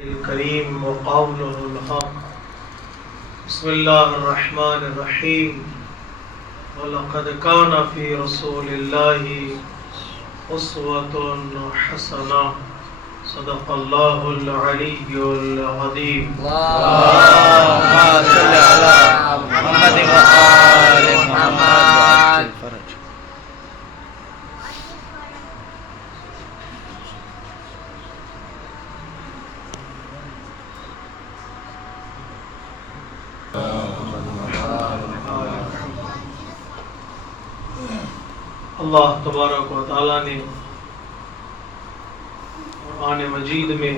الكريم وقوله الحق. بسم الله الرحمن الرحيم. ولقد كان في رسول الله أسوة حسنة. صدق الله العلي العظيم. اللهم صل على محمد وآل محمد. اللہ تبارک و تعالیٰ نے قرآن مجید میں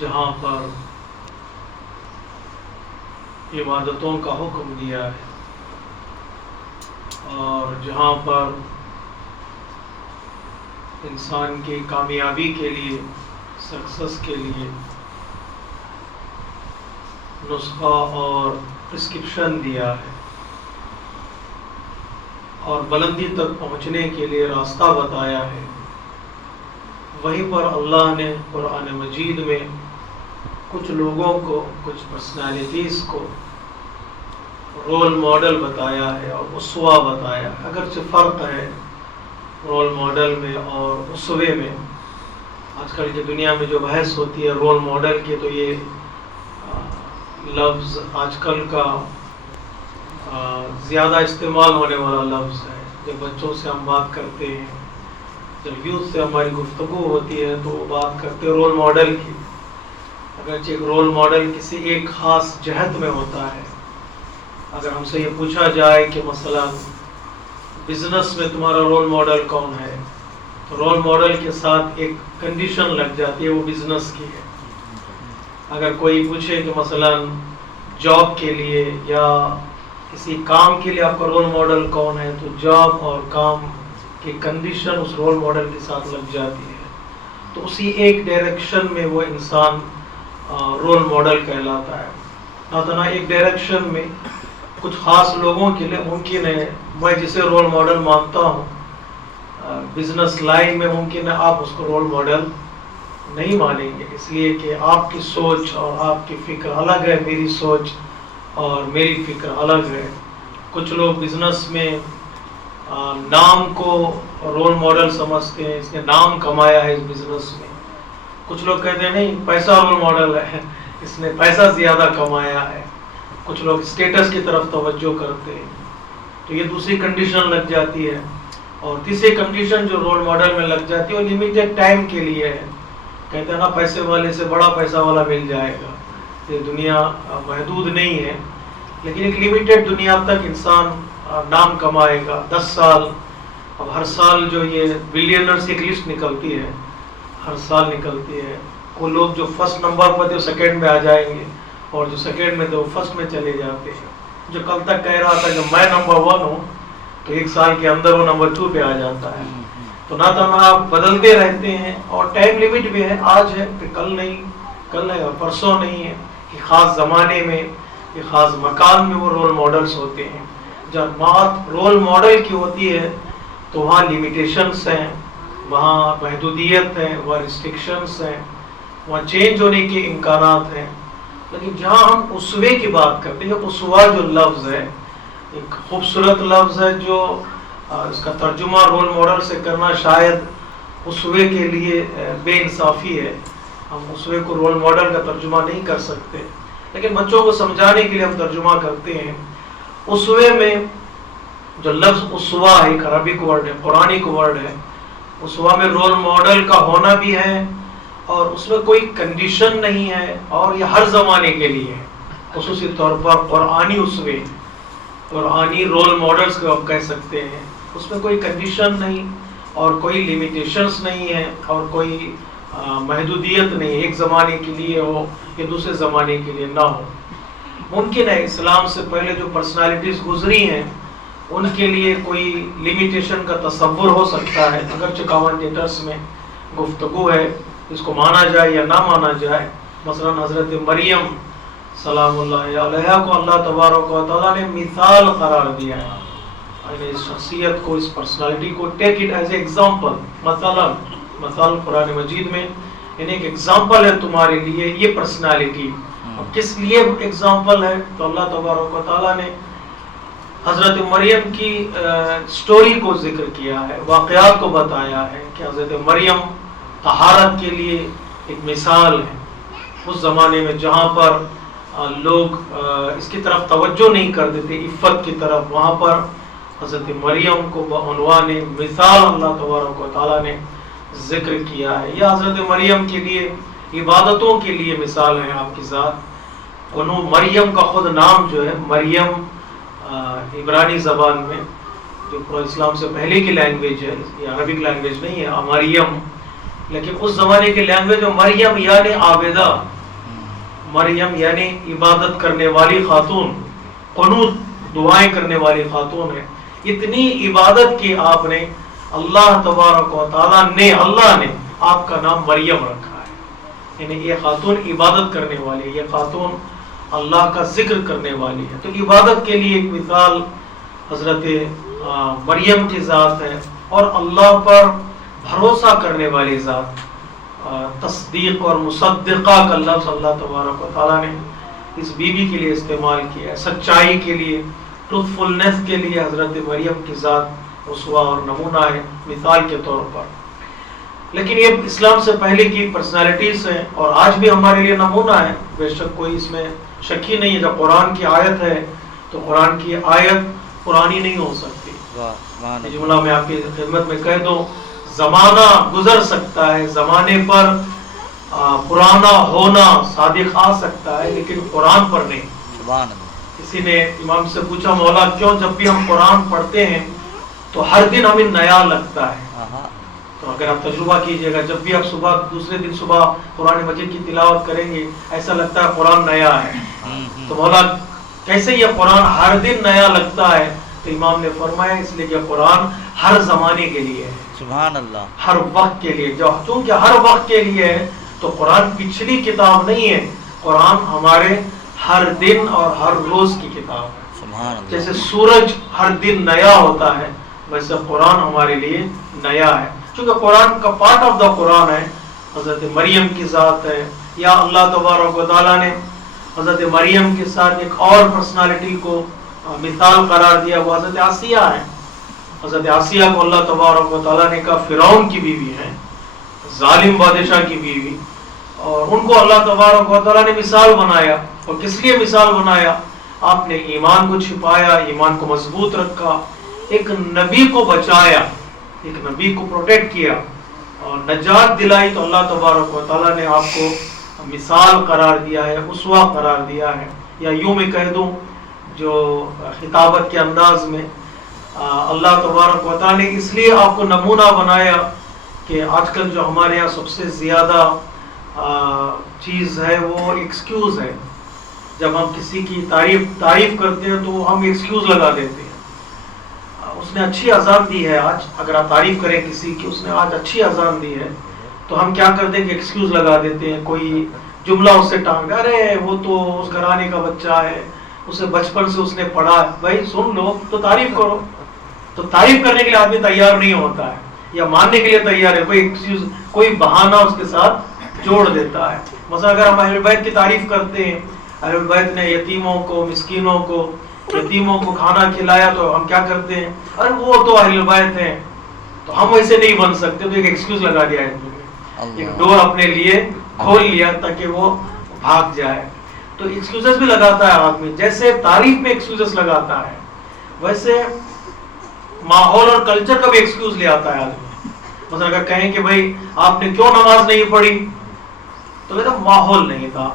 جہاں پر عبادتوں کا حکم دیا ہے اور جہاں پر انسان کی کامیابی کے لیے، سکسس کے لیے نسخہ اور پرسکرپشن دیا ہے اور بلندی تک پہنچنے کے لیے راستہ بتایا ہے، وہیں پر اللہ نے قرآن مجید میں کچھ لوگوں کو، کچھ پرسنالٹیز کو رول ماڈل بتایا ہے اور اسوہ بتایا ہے. اگرچہ فرق ہے رول ماڈل میں اور اسوے میں. آج کل کی دنیا میں جو بحث ہوتی ہے رول ماڈل کی، تو یہ لفظ آج کل کا زیادہ استعمال ہونے والا لفظ ہے. جب بچوں سے ہم بات کرتے ہیں، جب یوتھ سے ہماری گفتگو ہوتی ہے تو وہ بات کرتے ہیں رول ماڈل کی. اگرچہ ایک رول ماڈل کسی ایک خاص جہت میں ہوتا ہے. اگر ہم سے یہ پوچھا جائے کہ مثلا بزنس میں تمہارا رول ماڈل کون ہے، تو رول ماڈل کے ساتھ ایک کنڈیشن لگ جاتی ہے، وہ بزنس کی ہے. اگر کوئی پوچھے کہ مثلا جاب کے لیے یا کسی کام کے لیے آپ کا رول ماڈل کون ہے، تو جاب اور کام کی کنڈیشن اس رول ماڈل کے ساتھ لگ جاتی ہے. تو اسی ایک ڈائریکشن میں وہ انسان رول ماڈل کہلاتا ہے. نہ ایک ڈائریکشن میں کچھ خاص لوگوں کے لیے ممکن ہے میں جسے رول ماڈل مانتا ہوں بزنس لائن میں، ممکن ہے آپ اس کو رول ماڈل نہیں مانیں گے، اس لیے کہ آپ کی سوچ اور آپ کی فکر الگ ہے، میری سوچ اور میری فکر الگ ہے. کچھ لوگ بزنس میں نام کو رول ماڈل سمجھتے ہیں، اس نے نام کمایا ہے اس بزنس میں. کچھ لوگ کہتے ہیں نہیں پیسہ رول ماڈل ہے، اس نے پیسہ زیادہ کمایا ہے. کچھ لوگ اسٹیٹس کی طرف توجہ کرتے ہیں. تو یہ دوسری کنڈیشن لگ جاتی ہے. اور تیسری کنڈیشن جو رول ماڈل میں لگ جاتی ہے وہ لمیٹڈ ٹائم کے لیے ہے. کہتے ہیں نا پیسے والے سے بڑا پیسہ والا مل جائے گا. یہ دنیا محدود نہیں ہے، لیکن ایک لمیٹڈ دنیا تک انسان نام کمائے گا. 10 سال، اب ہر سال جو یہ بلینرز کی ایک لسٹ نکلتی ہے، ہر سال نکلتی ہے. وہ لوگ جو فرسٹ نمبر پر تھے وہ سیکنڈ میں آ جائیں گے، اور جو سیکنڈ میں تھے وہ فرسٹ میں چلے جاتے ہیں. جو کل تک کہہ رہا تھا کہ میں نمبر 1 ہوں، تو 1 سال کے اندر وہ نمبر 2 پہ آ جاتا ہے. تو نہ تنہا آپ بدلتے رہتے ہیں، اور ٹائم لیمٹ بھی ہے. آج ہے پھر کل نہیں، کل ہے اور پرسوں نہیں ہے. کہ خاص زمانے میں، کہ خاص مکان میں وہ رول ماڈلز ہوتے ہیں. جب بات رول ماڈل کی ہوتی ہے تو وہاں لیمیٹیشنس ہیں، وہاں محدودیت ہیں، وہاں ریسٹرکشنس ہیں، وہاں چینج ہونے کے امکانات ہیں. لیکن جہاں ہم اسوے کی بات کرتے ہیں، اسوا جو لفظ ہے ایک خوبصورت لفظ ہے، جو اس کا ترجمہ رول ماڈل سے کرنا شاید اسوے کے لیے بے انصافی ہے. ہم اسوے کو رول ماڈل کا ترجمہ نہیں کر سکتے، لیکن بچوں کو سمجھانے کے لیے ہم ترجمہ کرتے ہیں. اسوے میں جو لفظ اسوا ہے ایک عربک ورڈ ہے، قرآنک ورڈ ہے. اسوا میں رول ماڈل کا ہونا بھی ہے، اور اس میں کوئی کنڈیشن نہیں ہے، اور یہ ہر زمانے کے لیے ہے. خصوصی طور پر قرآنی اسوے، قرآنی رول ماڈلز کو آپ کہہ سکتے ہیں. اس میں کوئی کنڈیشن نہیں اور کوئی لیمیٹیشنز نہیں ہے اور کوئی محدودیت نہیں. ایک زمانے کے لیے ہو یا دوسرے زمانے کے لیے نہ ہو. ممکن ہے اسلام سے پہلے جو پرسنالٹیز گزری ہیں ان کے لیے کوئی لیمیٹیشن کا تصور ہو سکتا ہے، اگرچہ کامنٹیٹرز میں گفتگو ہے اس کو مانا جائے یا نہ مانا جائے. مثلا حضرت مریم سلام اللہ علیہ کو اللہ تبارک و تعالیٰ نے مثال قرار دیا ہے. اس شخصیت کو، اس پرسنالٹی کو take it as a example. مثال قرآن مجید میں یعنی ایک ایگزامپل ہے تمہارے لیے یہ پرسنالٹی. اب کس لیے ایگزامپل ہے؟ تو اللہ تبارک و تعالیٰ نے حضرت مریم کی سٹوری کو ذکر کیا ہے، واقعات کو بتایا ہے کہ حضرت مریم طہارت کے لیے ایک مثال ہے. اس زمانے میں جہاں پر لوگ اس کی طرف توجہ نہیں کرتے تھے، عفت کی طرف، وہاں پر حضرت مریم کو بعنوان مثال اللہ تبارک و تعالیٰ نے ذکر کیا ہے. یا حضرت مریم کے لیے عبادتوں کے لیے مثال ہے آپ کی ذات. مریم کا خود نام جو ہے مریم عبرانی زبان میں جو اسلام سے پہلے کی لینگویج ہے، یہ عربک لینگویج نہیں ہے مریم، لیکن اس زمانے کی لینگویج میں مریم یعنی عابدہ، مریم یعنی عبادت کرنے والی خاتون، قنوت دعائیں کرنے والی خاتون ہے. اتنی عبادت کی آپ نے، اللہ تبارک و تعالیٰ نے آپ کا نام مریم رکھا ہے. یعنی یہ خاتون عبادت کرنے والی ہے، یہ خاتون اللہ کا ذکر کرنے والی ہے. تو عبادت کے لیے ایک مثال حضرت مریم کی ذات ہے، اور اللہ پر بھروسہ کرنے والی ذات. تصدیق اور مصدقہ کا لفظ اللہ تبارک و تعالیٰ نے اس بیوی کے لیے استعمال کیا ہے، سچائی کے لیے، ٹروتھفلنس کے لیے حضرت مریم کی ذات اسوہ اور نمونہ ہے مثال کے طور پر. لیکن یہ اسلام سے پہلے کی پرسنالٹیز ہیں اور آج بھی ہمارے لیے نمونہ ہے، بے شک کوئی اس میں شک ہی نہیں ہے. جب قرآن کی آیت ہے تو قرآن کی آیت پرانی نہیں ہو سکتی. یہ جملہ میں آپ کی خدمت میں کہہ دوں، زمانہ گزر سکتا ہے، زمانے پر پرانا ہونا صادق آ سکتا ہے، لیکن قرآن پر نہیں. کسی نے امام سے پوچھا مولا کیوں جب بھی ہم قرآن پڑھتے ہیں تو ہر دن ہمیں نیا لگتا ہے؟ تو اگر آپ تجربہ کیجئے گا، جب بھی آپ صبح دوسرے دن صبح قرآن مجید کی تلاوت کریں گے ایسا لگتا ہے قرآن نیا ہے. تو مولا کیسے یہ قرآن ہر دن نیا لگتا ہے؟ تو امام نے فرمایا اس لیے کہ قرآن ہر زمانے کے لیے ہے، سبحان اللہ، ہر وقت کے لیے. چونکہ ہر وقت کے لیے ہے تو قرآن پچھلی کتاب نہیں ہے، قرآن ہمارے ہر دن اور ہر روز کی کتاب ہے. سبحان اللہ. جیسے سورج ہر دن نیا ہوتا ہے ویسے قرآن ہمارے لیے نیا ہے. چونکہ قرآن کا پارٹ آف دا قرآن ہے، حضرت مریم کی ذات ہے. یا اللہ تبارک و تعالیٰ نے حضرت مریم کے ساتھ ایک اور پرسنالٹی کو مثال قرار دیا، وہ حضرت آسیہ ہے. حضرت آسیہ کو اللہ تبارک و تعالیٰ نے کہا فرعون کی بیوی ہے، ظالم بادشاہ کی بیوی، اور ان کو اللہ تبارک و تعالیٰ نے مثال بنایا. اور کس لیے مثال بنایا؟ آپ نے ایمان کو چھپایا، ایمان کو مضبوط رکھا، ایک نبی کو بچایا، ایک نبی کو پروٹیکٹ کیا اور نجات دلائی. تو اللہ تبارک و تعالیٰ نے آپ کو مثال قرار دیا ہے، اسوہ قرار دیا ہے. یا یوں میں کہہ دوں جو خطابت کے انداز میں اللہ تبارک و تعالیٰ نے اس لیے آپ کو نمونہ بنایا کہ آج کل جو ہمارے یہاں سب سے زیادہ چیز ہے وہ ایکسکیوز ہے. جب ہم کسی کی تعریف کرتے ہیں تو ہم ایکسکیوز لگا دیتے ہیں. اس نے اچھی اذان دی ہے، آج اگر آپ تعریف کریں کسی کی اس نے آج اچھی اذان دی ہے تو ہم کیا کرتے ہیں کہ ایکسکیوز لگا دیتے ہیں. کوئی جملہ اس سے ٹانگ، ارے وہ تو اس گھرانے کا بچہ ہے، اسے بچپن سے اس نے پڑھا. بھائی سن لو تو تعریف کرو. تو تعریف کرنے کے لیے آدمی تیار نہیں ہوتا ہے یا ماننے کے لیے تیار ہے، کوئی ایکسکیوز، کوئی بہانہ اس کے ساتھ جوڑ دیتا ہے. مثلا اگر ہم اہل بیت کی تعریف کرتے ہیں، اہل بیت نے یتیموں کو، مسکینوں کو، یتیموں کو کھانا کھلایا، تو ہم کیا کرتے ہیں؟ ارے وہ تو اہل بیت ہیں تو ہم ویسے نہیں بن سکتے. تو ایک ایکسکیوز لگا دیا ہے، ایک ڈور اپنے لیے کھول لیا تاکہ وہ بھاگ جائے. تو ایکسکیوزز بھی لگاتا ہے آدمی. جیسے تعریف میں ایکسکیوزز لگاتا ہے ویسے ماحول اور کلچر کا بھی ایکسکیوز لے آتا ہے آدمی. مثلا اگر کہیں کہ بھائی آپ نے کیوں نماز نہیں پڑھی تو کہتا ماحول نہیں تھا.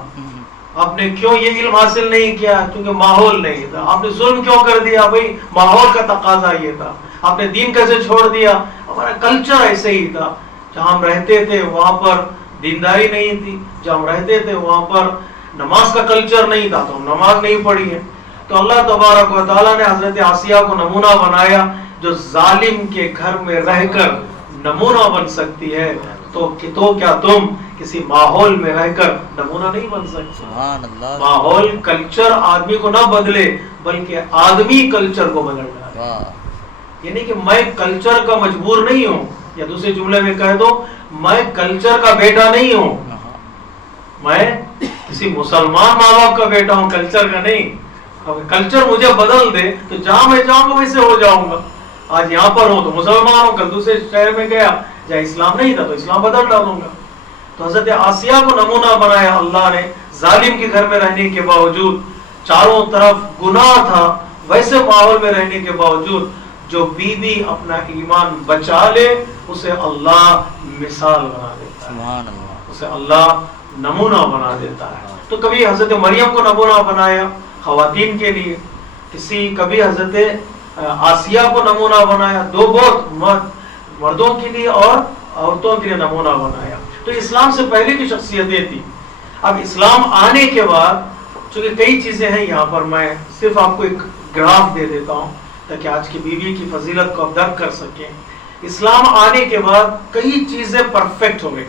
آپ نے کیوں یہ علم حاصل نہیں کیا؟ کیونکہ ماحول نہیں تھا. آپ نے ظلم کیوں کر دیا؟ بھائی ماحول کا تقاضا یہ تھا. آپ نے دین کیسے چھوڑ دیا؟ ہمارا کلچر ایسے ہی تھا. جہاں ہم رہتے تھے وہاں پر دینداری نہیں تھی، جہاں ہم رہتے تھے وہاں پر نماز کا کلچر نہیں تھا تو ہم نماز نہیں پڑھی ہے. تو اللہ تبارک و تعالیٰ نے حضرت آسیہ کو نمونہ بنایا جو ظالم کے گھر میں رہ کر نمونہ بن سکتی ہے. تو کیا تم کسی ماحول میں رہ کر نمونہ نہیں بن سکتے؟ ماحول کلچر آدمی کو نہ بدلے بلکہ آدمی کلچر کو بدل ڈالے. یعنی کہ میں کلچر کا مجبور نہیں ہوں، یا دوسرے جملے میں کہہ دو میں کلچر کا بیٹا نہیں ہوں، میں کسی مسلمان ماں باپ کا بیٹا ہوں، کلچر کا نہیں. اب کلچر مجھے بدل دے تو جہاں میں جاؤں گا ویسے ہو جاؤں گا. آج یہاں پر ہوں تو مسلمان ہوں، کل دوسرے شہر میں گیا جہاں اسلام نہیں تھا تو اسلام بدل ڈالوں گا. تو حضرت آسیہ کو نمونہ بنایا اللہ نے، ظالم کے گھر میں رہنے کے باوجود، چاروں طرف گناہ تھا، ویسے ماحول میں رہنے کے باوجود جو بیوی اپنا ایمان بچا لے اسے اللہ مثال بنا دیتا ہے، اسے اللہ نمونہ بنا دیتا ہے. تو کبھی حضرت مریم کو نمونہ بنایا خواتین کے لیے، کبھی حضرت آسیہ کو نمونہ بنایا، دو بہت مردوں کے لیے اور عورتوں کے لیے نمونہ بنایا. تو اسلام سے پہلے کی شخصیتیں تھی. اب اسلام آنے کے بعد چونکہ کئی چیزیں ہیں، یہاں پر میں صرف آپ کو ایک گراف دے دیتا ہوں تاکہ آج کی بیوی کی فضیلت کو آپ درک کر سکیں. اسلام آنے کے بعد کئی چیزیں پرفیکٹ ہو گئی.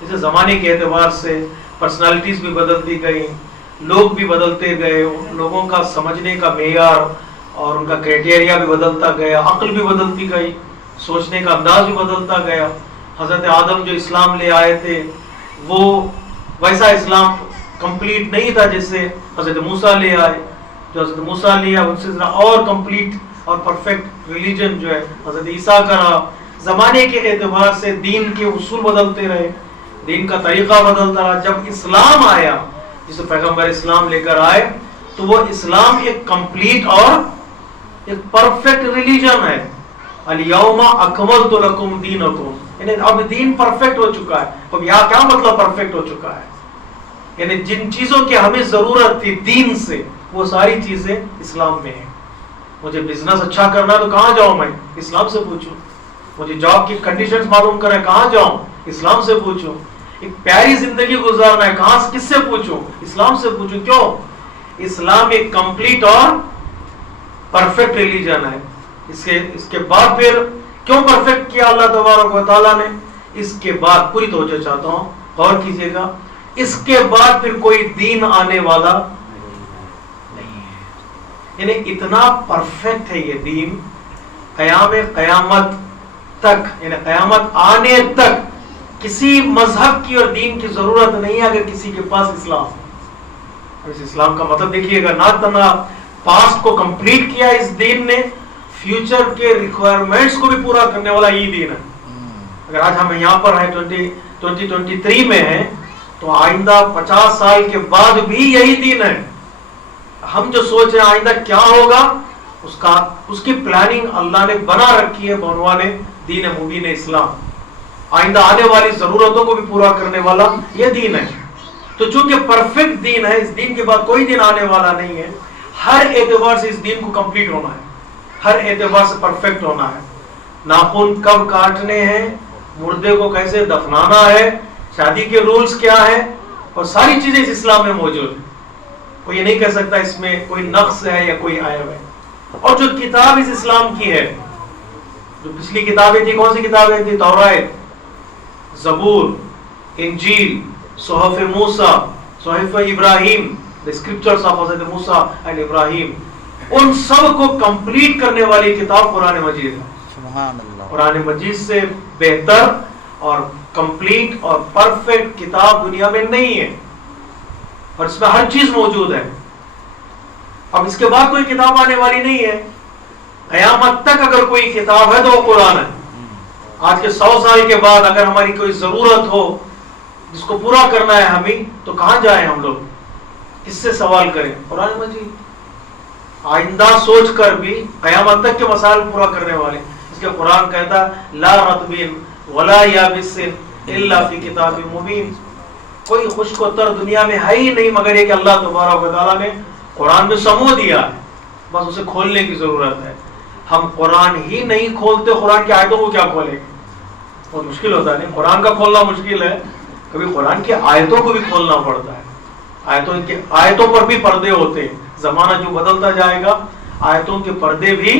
جیسے زمانے کے اعتبار سے پرسنالٹیز بھی بدلتی گئی، لوگ بھی بدلتے گئے، لوگوں کا سمجھنے کا معیار اور ان کا کرائٹیریا بھی بدلتا گیا، عقل بھی بدلتی گئی، سوچنے کا انداز بھی بدلتا گیا. حضرت آدم جو اسلام لے آئے تھے وہ ویسا اسلام کمپلیٹ نہیں تھا جیسے حضرت موسیٰ لے آئے. جو حضرت موسیٰ لے آئے ان سے ذرا اور کمپلیٹ اور پرفیکٹ ریلیجن جو ہے حضرت عیسیٰ کا رہا. زمانے کے اعتبار سے دین کے اصول بدلتے رہے، دین کا طریقہ بدلتا رہا. جب اسلام آیا، جسے پیغمبر اسلام لے کر آئے، تو وہ اسلام ایک کمپلیٹ اور ایک پرفیکٹ ریلیجن ہے. الیوم اکملت لکم دینکم، یعنی اب دین پرفیکٹ ہو چکا ہے. اب یہاں کیا مطلب پرفیکٹ ہو چکا ہے؟ یعنی جن چیزوں کی ہمیں ضرورت تھی دین سے وہ ساری چیزیں اسلام میں ہیں. مجھے بزنس اچھا کرنا ہے تو کہاں جاؤں؟ میں اسلام سے پوچھوں. مجھے جاب کی کنڈیشنز معلوم کریں کہاں جاؤں؟ اسلام سے پوچھوں. ایک پیاری زندگی گزارنا ہے کہاں کس سے پوچھوں؟ اسلام سے پوچھوں. کیوں؟ اسلام ایک کمپلیٹ اور پرفیکٹ ریلیجن ہے. اس کے بعد پھر کیوں پرفیکٹ کیا اللہ تبارک و تعالیٰ نے؟ اس کے بعد پوری توجہ چاہتا ہوں، غور کیجئے گا، اس کے بعد پھر کوئی دین آنے والا نہیں ہے. یعنی اتنا پرفیکٹ ہے یہ دین، قیامت تک، یعنی قیامت آنے تک کسی مذہب کی اور دین کی ضرورت نہیں ہے اگر کسی کے پاس اسلام. اس اسلام کا مطلب دیکھیے گا، نہ تنہا پاسٹ کو کمپلیٹ کیا اس دین نے، فیوچر کے ریکوائرمنٹس کو بھی پورا کرنے والا یہ دین ہے. اگر آج ہم یہاں پر ہیں 2023 میں ہیں تو آئندہ 50 سال کے بعد بھی یہی دین ہے. ہم جو سوچ رہے ہیں آئندہ کیا ہوگا، اس کی پلاننگ اللہ نے بنا رکھی ہے بعنوان دین مبین اسلام. آئندہ آنے والی ضرورتوں کو بھی پورا کرنے والا یہ دین ہے. تو چونکہ پرفیکٹ دین ہے، اس دین کے بعد کوئی دین آنے والا نہیں ہے. ہر اعتبار سے اس دین کو کمپلیٹ ہونا ہے، ہر اعتبار سے پرفیکٹ ہونا ہے. ناخن کب کاٹنے ہیں، مردے کو کیسے دفنانا ہے، شادی کے رولز کیا ہیں، اور ساری چیزیں اس اسلام میں موجود ہیں. کوئی یہ نہیں کہہ سکتا اس میں کوئی نقص ہے یا کوئی عیب ہے. اور جو کتاب اس اسلام کی ہے، جو پچھلی کتابیں تھی، کون سی کتابیں تھی؟ تورات، زبور، انجیل، صحف موسیٰ، صحف ابراہیم، the scriptures of حضرت موسیٰ and ابراہیم، ان سب کو کمپلیٹ کرنے والی کتاب قرآن مجید ہے. سبحان اللہ. قرآن مجید سے بہتر اور کمپلیٹ اور پرفیکٹ کتاب دنیا میں نہیں ہے، اور اس میں ہر چیز موجود ہے. اب اس کے بعد کوئی کتاب آنے والی نہیں ہے. قیامت تک اگر کوئی کتاب ہے تو وہ قرآن ہے. آج کے 100 سال کے بعد اگر ہماری کوئی ضرورت ہو جس کو پورا کرنا ہے ہمیں، تو کہاں جائیں ہم لوگ؟ کس سے سوال کریں؟ قرآن مجید. آئندہ سوچ کر بھی قیامت تک کے مسائل پورا کرنے والے. اس کے قرآن کہتا لا رطب ولا یابس الا فی کتاب مبین. کوئی خشک و تر دنیا میں ہے ہی نہیں مگر یہ کہ اللہ تبارک و تعالیٰ نے قرآن میں سمو دیا ہے، بس اسے کھولنے کی ضرورت ہے. ہم قرآن ہی نہیں کھولتے، قرآن کی آیتوں کو کیا کھولیں گے؟ بہت مشکل ہوتا ہے. نہیں، قرآن کا کھولنا مشکل ہے، کبھی قرآن کی آیتوں کو بھی کھولنا پڑتا ہے. آیتوں پر بھی پردے ہوتے ہیں. زمانہ جو بدلتا جائے گا آیتوں کے پردے بھی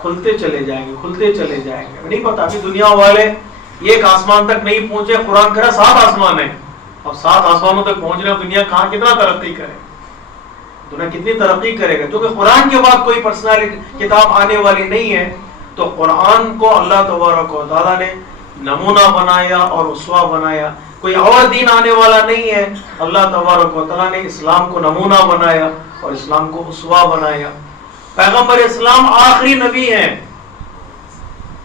کھلتے چلے جائیں گے، کھلتے چلے جائیں گے. نہیں پتا ابھی دنیا والے ایک آسمان تک نہیں پہنچے، قرآن کہہ رہا 7 آسمان ہیں. اب 7 آسمانوں تک پہنچنا دنیا کہاں کتنا ترقی کرے، دنیا کتنی ترقی کرے گا. کیونکہ قرآن کے بعد کوئی پرسنل کتاب آنے والی نہیں ہے. تو قرآن کو اللہ تبارک و تعالیٰ نے نمونہ بنایا اور اسوہ بنایا. کوئی اور دین آنے والا نہیں ہے. اللہ تبارک و تعالیٰ نے اسلام کو نمونہ بنایا اور اسلام کو اسوہ بنایا. پیغمبر اسلام آخری نبی ہیں.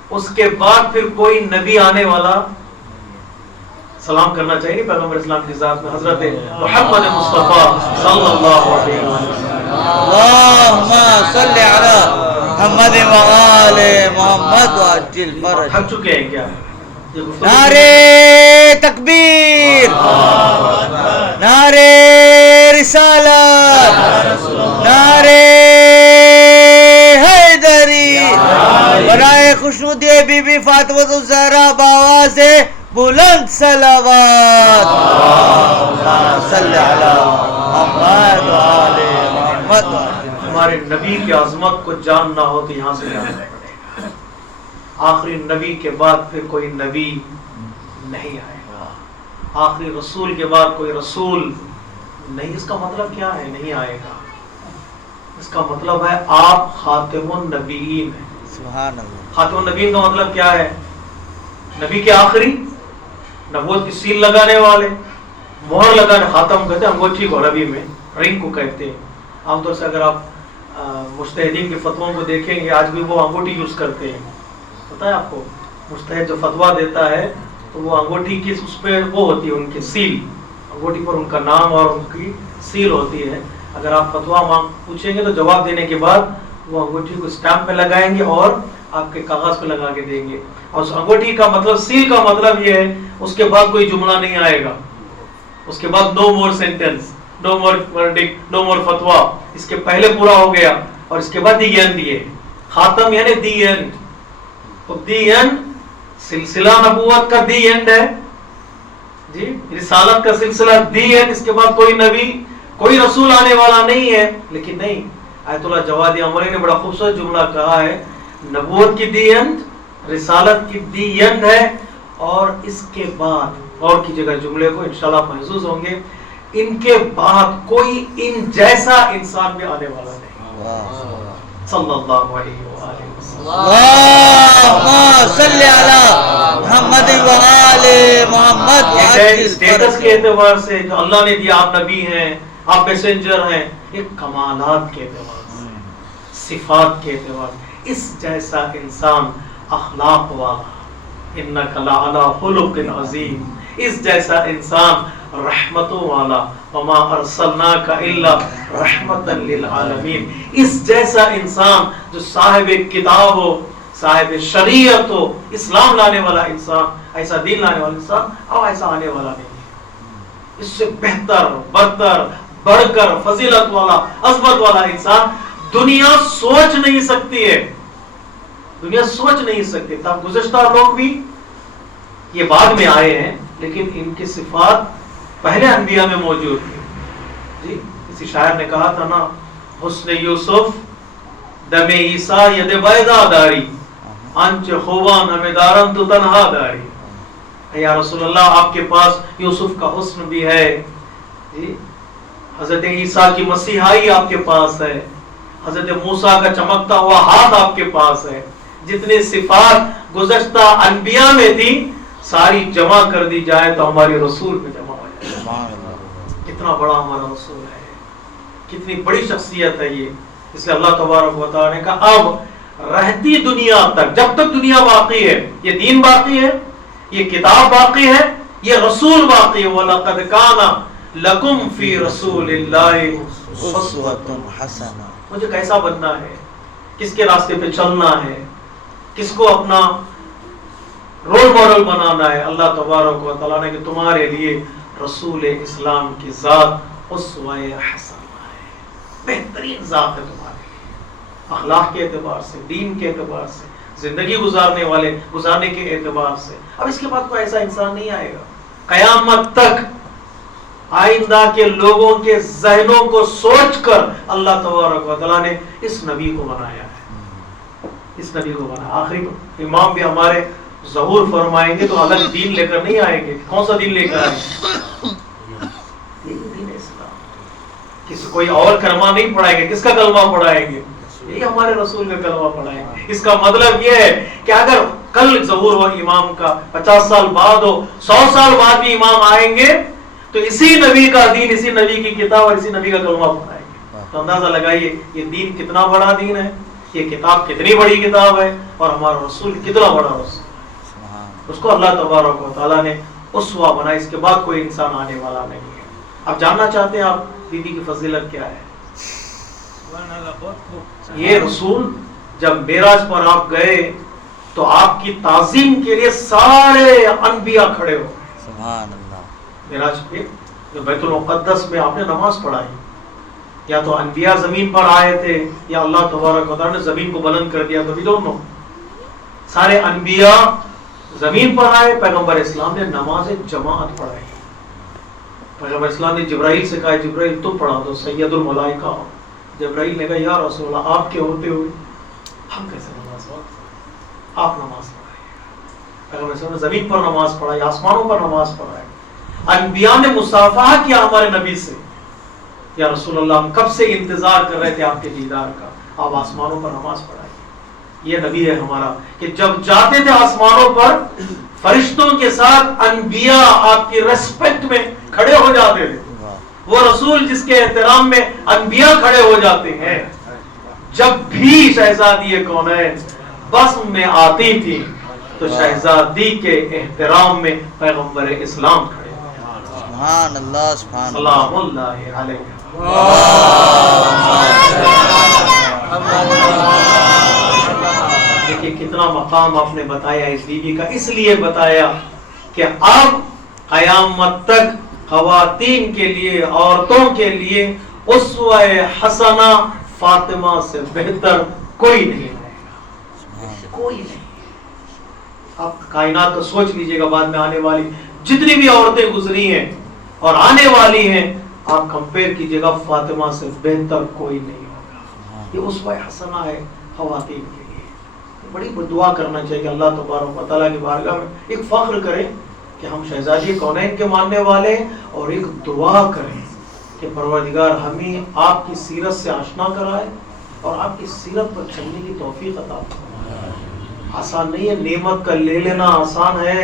اس کے بعد پھر کوئی نبی آنے والا. سلام کرنا چاہیے نہیں پیغمبر اسلام کی ذات میں حضرت محمد مصطفیٰ صلی اللہ علیہ وسلم. اللہم صلی علی محمد وآل محمد وعجل فرج. تھک چکے ہیں کیا؟ نعرے تکبیر، نعرے رسالت، نعرے حیدری، برائے خوشنودی بی بی فاطمہ الزہرا بآواز بلند صلوات. صلی علی محمد وآل محمد. ہمارے نبی کی عظمت کو جاننا ہو تو یہاں سے جاننا پڑے گا. آخری نبی کے بعد پھر کوئی نبی نہیں آئے گا. آخری رسول کے بعد کوئی رسول نہیں. اس کا مطلب کیا ہے نہیں آئے گا؟ اس کا مطلب ہے آپ خاتم النبیین ہیں. سبحان اللہ. خاتم النبیین کا مطلب کیا ہے؟ نبی کے آخری، نبوت کی سیل لگانے والے، مہر لگانے. خاتم کہتے ہیں انگوٹھی کو، عربی میں رنگ کو کہتے ہیں. عام طور سے اگر آپ مجتہدین کے فتووں کو دیکھیں گے آج بھی وہ انگوٹھی یوز کرتے ہیں. پتہ ہے آپ کو مجتہد جو فتویٰ دیتا ہے تو وہ انگوٹھی کی اس پہ وہ ہوتی ہے ان کی سیل، انگوٹھی پر ان کا نام اور ان کی سیل ہوتی ہے. اگر آپ فتویٰ پوچھیں گے تو جواب دینے کے بعد وہ انگوٹھی کو اسٹیمپ پہ لگائیں گے اور آپ کے کاغذ پہ لگا کے دیں گے. اور اس انگوٹھی کا مطلب، سیل کا مطلب یہ ہے اس کے بعد کوئی جملہ نہیں آئے گا. اس کے بعد نو مور سینٹینس، نو مور ورڈکٹ، نو مور فتویٰ. اس کے پہلے پورا ہو گیا اور اس کے بعد دی اینڈ ہے. خاتم یعنی دی اینڈ. تو دی اینڈ سلسلہ نبوت کا دی اینڈ ہے جی. رسالت کا سلسلہ دی اینڈ. اس کے بعد کوئی نبی کوئی رسول آنے والا نہیں ہے. لیکن نہیں، آیت اللہ جوادی عمری نے بڑا خوبصورت جملہ کہا ہے، نبوت کی دی اینڈ، رسالت کی دی اینڈ ہے، اور اس کے بعد اور کی جگہ جملے کو انشاءاللہ آپ محظوظ ہوں گے، ان کے بعد کوئی ان جیسا انسان بھی آنے والا نہیں. صلی اللہ علیہ وآلہ وسلم. اللہم صلی علی محمد وآل محمد. اسٹیٹس کے اعتبار سے جو اللہ نے دیا، آپ نبی ہیں، آپ میسنجر ہیں، ایک کمالات کے اعتبار سے، صفات کے اعتبار سے اس جیسا انسان، اخلاق والا، انک لعلی خلق عظیم، اس جیسا انسان رحمتوں والا، وما ارسلناک الا رحمتا للعالمین، اس جیسا انسان جو صاحب کتاب ہو، صاحب شریعت ہو، اسلام لانے والا انسان، ایسا دین لانے والا انسان اب ایسا آنے والا نہیں ہے. اس سے بہتر، برتر، بڑھ کر، فضیلت والا، عظمت والا انسان دنیا سوچ نہیں سکتی ہے. دنیا سوچ نہیں سکتی. تب گزشتہ لوگ بھی یہ بعد میں آئے ہیں لیکن ان کی صفات پہلے انبیاء میں موجود تھی جی. کسی شاعر نے کہا تھا نا، حسن یوسف دم عیسیٰ ید بیضا داری، انچ خوبان ہمیں دارن تو تنہا داری. یا رسول اللہ آپ کے پاس یوسف کا حسن بھی ہے جی، حضرت عیسیٰ کی مسیحائی آپ کے پاس ہے، حضرت موسیٰ کا چمکتا ہوا ہاتھ آپ کے پاس ہے. جتنی صفات گزشتہ انبیاء میں تھی ساری جمع کر دی جائے تو ہماری رسول میں جمع ہو جائے. کتنا بڑا ہمارا رسول ہے، کتنی بڑی شخصیت ہے یہ. اس لیے اللہ تبارک و تعالیٰ نے کہا اب رہتی دنیا تک، جب تک دنیا باقی ہے، یہ دین باقی ہے، یہ کتاب باقی ہے، یہ رسول باقی ہے. وَلَقَدْ كَانَ لَكُمْ فِي رَسُولِ اللَّهِ اسوۃ حسنہ. مجھے کیسا بننا ہے، کس کے راستے پہ چلنا ہے، کس کو اپنا رول ماڈل بنانا ہے. اللہ تبارک و تعالیٰ نے کہ تمہارے لیے رسول اسلام کی ذات اسوہ حسنہ ہے، بہترین ذات ہے تمہارے لیے، اخلاق کے اعتبار سے، دین کے اعتبار سے، زندگی گزارنے کے اعتبار سے. اب اس کے بعد کوئی ایسا انسان نہیں آئے گا قیامت تک. آئندہ کے لوگوں کے ذہنوں کو سوچ کر اللہ تبارک و تعالیٰ نے اس نبی کو بنایا ہے، اس نبی کو بنایا. آخری امام بھی ہمارے ظہور فرمائیں گے تو الگ دین لے کر نہیں آئیں گے. کون سا دین لے کر آئیں گے؟ یہی دین اسلام. کوئی اور کلمہ نہیں پڑھائیں گے. کس کا کلمہ پڑھائیں گے؟ یہی ہمارے رسول کا کلمہ پڑھا ہے. اس کا مطلب یہ ہے کہ اگر کل ظہور ہو امام کا، 50 سال بعد ہو، 100 سال بعد بھی امام آئیں گے تو اسی نبی کا دین، اسی نبی کی کتاب اور اسی نبی کا کلمہ پڑھائیں گے. تو اندازہ لگائیے یہ دین کتنا بڑا دین ہے، یہ کتاب کتنی بڑی کتاب ہے، اور ہمارا رسول کتنا بڑا رسول. اس کو اللہ تبارک و تعالیٰ نے اسوہ بنا، اس کے بعد کوئی انسان آنے والا نہیں ہے. اب جاننا چاہتے ہیں آپ بی بی کی فضیلت کیا ہے؟ یہ رسول جب معراج پر آپ گئے تو آپ کی تعظیم کے لیے سارے انبیاء کھڑے ہو. سبحان اللہ. معراج پہ جو بیت المقدس میں آپ نے نماز پڑھائی، یا تو انبیاء زمین پر آئے تھے یا اللہ تبارک و تعالیٰ نے زمین کو بلند کر دیا، کبھی دونوں. سارے انبیاء زمین پر آئے، پیغمبر اسلام نے نماز جماعت پڑھائی. پیغمبر اسلام نے جبرائیل سے کہا جبرائیل تم پڑھا دو، سید الملائکہ. جبرائیل نے کہا یا رسول اللہ آپ کے ہوتے ہوئے ہم کیسے نماز پڑھیں، آپ نماز پڑھائیے. پیغمبر اسلام نے زمین پر نماز پڑھائی، آسمانوں پر نماز پڑھائی. انبیاء نے مصافحہ کیا ہمارے نبی سے، یا رسول اللہ ہم کب سے انتظار کر رہے تھے آپ کے دیدار کا، آپ آسمانوں پر نماز پڑھائیے. یہ نبی ہے ہمارا کہ جب جاتے تھے آسمانوں پر فرشتوں کے ساتھ انبیاء آپ کی ریسپیکٹ میں کھڑے ہو جاتے تھے. وہ رسول جس کے احترام میں انبیاء کھڑے ہو جاتے ہیں. جب بھی شہزادی کونین بس میں آتی تھی تو شہزادی کے احترام میں پیغمبر اسلام کھڑے. سبحان اللہ. سبحان سلام اللہ علیہ. دیکھیے کتنا مقام آپ نے بتایا اس بی بی کا. اس لیے بتایا کہ اب قیامت تک خواتین کے لیے، عورتوں کے لیے اسوہ حسنہ فاطمہ سے بہتر کوئی نہیں رہے گا، کوئی نہیں. آپ کائنات کو سوچ لیجئے گا، بعد میں آنے والی جتنی بھی عورتیں گزری ہیں اور آنے والی ہیں، آپ کمپیئر کیجئے گا، فاطمہ سے بہتر کوئی نہیں ہوگا. یہ اسوہ حسنہ ہے خواتین کے لیے. بڑی دعا کرنا چاہیے اللہ تبارک و تعالیٰ کی بارگاہ میں، ایک فخر کریں کہ ہم شہزادی کونین کے ماننے والے ہیں، اور ایک دعا کریں کہ پروردگار ہمیں آپ کی سیرت سے آشنا کرائے اور آپ کی سیرت پر چلنے کی توفیق عطا فرمائے. آسان نہیں ہے، نعمت کا لے لینا آسان ہے،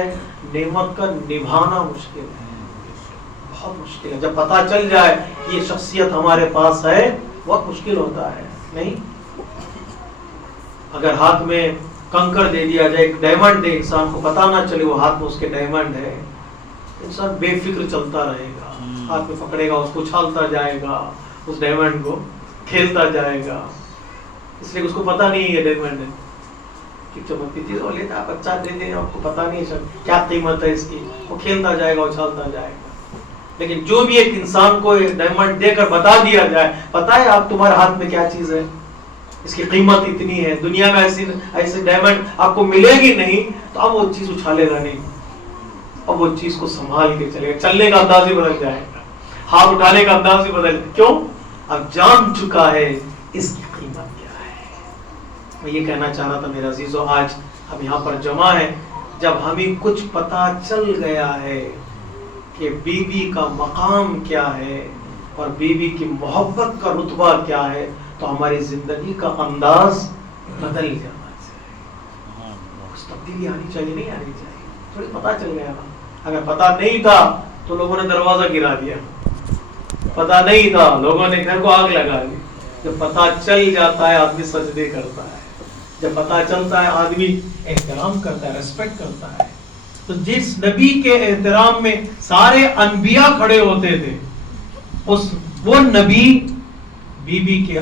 نعمت کا نبھانا مشکل ہے، بہت مشکل ہے. جب پتہ چل جائے یہ شخصیت ہمارے پاس ہے بہت مشکل ہوتا ہے. نہیں، اگر ہاتھ میں کنکر دے دیا جائے، ایک ڈائمنڈ دے، انسان کو پتہ نہ چلے وہ ہاتھ میں اس کے ڈائمنڈ ہے، انسان بے فکر چلتا رہے گا، ہاتھ میں پکڑے گا، اس کو اچھالتا جائے گا، اس ڈائمنڈ کو کھیلتا جائے گا، اس لیے اس کو پتہ نہیں ہے ڈائمنڈ ہے کہ چمکتی چیز وہ لیتا ہے، بچہ دے دے، آپ کو پتہ نہیں کیا قیمت ہے اس کی، وہ کھیلتا جائے گا، اچھالتا جائے گا. لیکن جو بھی ایک انسان کو ڈائمنڈ دے کر بتا دیا جائے، پتہ ہے آپ تمہارے ہاتھ میں کیا چیز ہے، اس کی قیمت اتنی ہے، دنیا میں ایسی ڈائمنڈ آپ کو ملے گی نہیں، تو اب وہ چیز اچھالے گا نہیں، اب وہ چیز کو سنبھال کے چلے گا. چلنے کا انداز ہی بدل جائے گا، ہاتھ اٹھانے کا انداز ہی بدل. کیوں؟ اب جان چکا ہے اس کی قیمت کیا ہے. میں یہ کہنا چاہ رہا تھا میرے عزیزو، آج ہم یہاں پر جمع ہیں، جب ہمیں کچھ پتا چل گیا ہے کہ بی بی کا مقام کیا ہے اور بی بی کی محبت کا رتبہ کیا ہے، تو ہماری زندگی کا انداز بدل جانا چاہیے. کچھ تبدیلی آنی چاہیے، نہیں آنی چاہیے. تھوڑی پتہ چل گیا نا، اگر پتہ نہیں تھا تو لوگوں نے دروازہ گرا دیا، پتہ نہیں تھا لوگوں نے گھر کو آگ لگا دی. جب پتہ چل جاتا ہے آدمی سجدے کرتا ہے، جب پتہ چلتا ہے آدمی احترام کرتا ہے، ریسپیکٹ کرتا ہے. تو جس نبی کے احترام میں سارے انبیاء کھڑے ہوتے تھے، وہ نبی بی بی کے